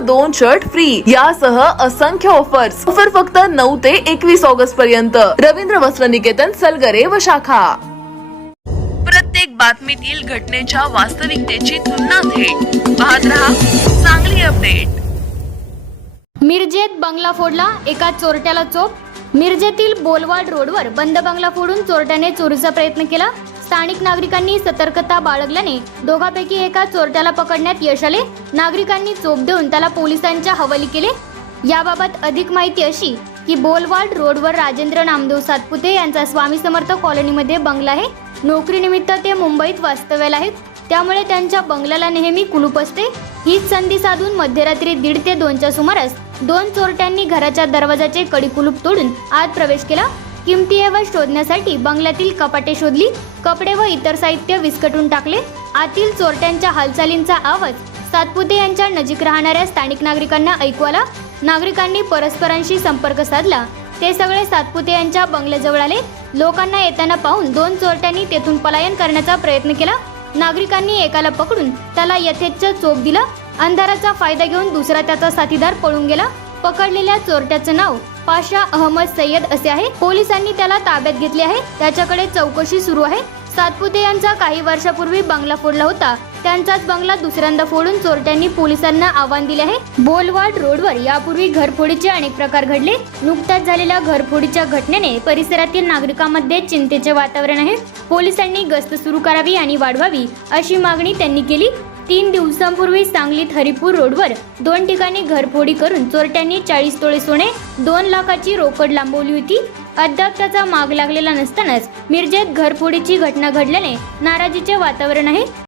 दोन shirt free यासह असंख्य ऑफर्स ऑफर फक्त नऊ ते एकवीस ऑगस्ट पर्यंत. रवींद्र वस्त्र निकेतन सलगरे व शाखा. प्रत्येक बातमीतील घटनेच्या वास्तविकतेची तुलना थेट. पाहत रहा चांगली अपडेट मिरजेत बंगला फोडला एका चोरट्याला चोप. मिरजेतील बोलवाड रोडवर बंद बंगला फोडून चोरट्याने चोरीचा प्रयत्न केला. स्थानिक नागरिकांनी सतर्कता बाळगल्याने दोघांपैकी एका चोरट्याला पकडण्यात यश आले. नागरिकांनी चोप देऊन त्याला पोलिसांच्या हवाली केले. याबाबत अधिक माहिती अशी की बोलवाड रोडवर राजेंद्र नामदेव सातपुते यांचा स्वामी समर्थ कॉलनीमध्ये बंगला आहे. नोकरीनिमित्त ते मुंबईत वास्तव्याला आहेत. त्यामुळे त्यांच्या बंगल्याला नेहमी कुलूप असते. हीच संधी साधून मध्यरात्री दीड ते दोनच्या सुमारास दोन चोरट्यांनी घराच्या दरवाजाचे कडी कुलूप तोडून आत प्रवेश केला. किमती एवढ शोधण्यासाठी बंगल्यातील कपाटे शोधली कपडे व इतर साहित्य विस्कटून टाकले. आतील चोरट्यांच्या हालचालींचा आवाज सातपुते यांच्या नजीक राहणाऱ्या स्थानिक नागरिकांना ऐकू आला. नागरिकांनी परस्परांशी संपर्क साधला. ते सगळे सातपुते यांच्या बंगल्याजवळ आले. लोकांना येताना पाहून दोन चोरट्यांनी तेथून पलायन करण्याचा प्रयत्न केला. नागरिकांनी एकाला पकडून त्याला यथेच्छ चोप दिला. अंधाराचा फायदा घेऊन दुसरा त्याचा साथीदार पळून गेला. पकडलेल्या चोरट्याचं नाव पाशा अहमद सय्यद असे आहे. पोलिसांनी त्याला ताब्यात घेतले आहे. त्याच्याकडे चौकशी सुरू आहे. सातपुते यांचा काही वर्षापूर्वी बंगला फोडला होता. त्यांचाच बंगला दुसऱ्यांदा फोडून चोरट्यांनी पोलिसांना आव्हान दिले आहे. बोलवाड रोडवर यापूर्वी घरफोडीचे अनेक प्रकार घडले. नुकत्याच झालेल्या घरफोडीच्या घटनेने परिसरातील नागरिकांमध्ये चिंतेचे वातावरण आहे. पोलिसांनी गस्त सुरू करावी आणि वाढवावी अशी मागणी त्यांनी केली. तीन दिवसांपूर्वी सांगलीत हरिपूर रोडवर दोन ठिकाणी घरफोडी करून चोरट्यांनी चाळीस तोळे सोने दोन लाखाची रोकड लांबवली होती. अद्याप त्याचा माग लागलेला नसतानाच मिरजेत घरफोडीची घटना घडल्याने नाराजीचे वातावरण आहे.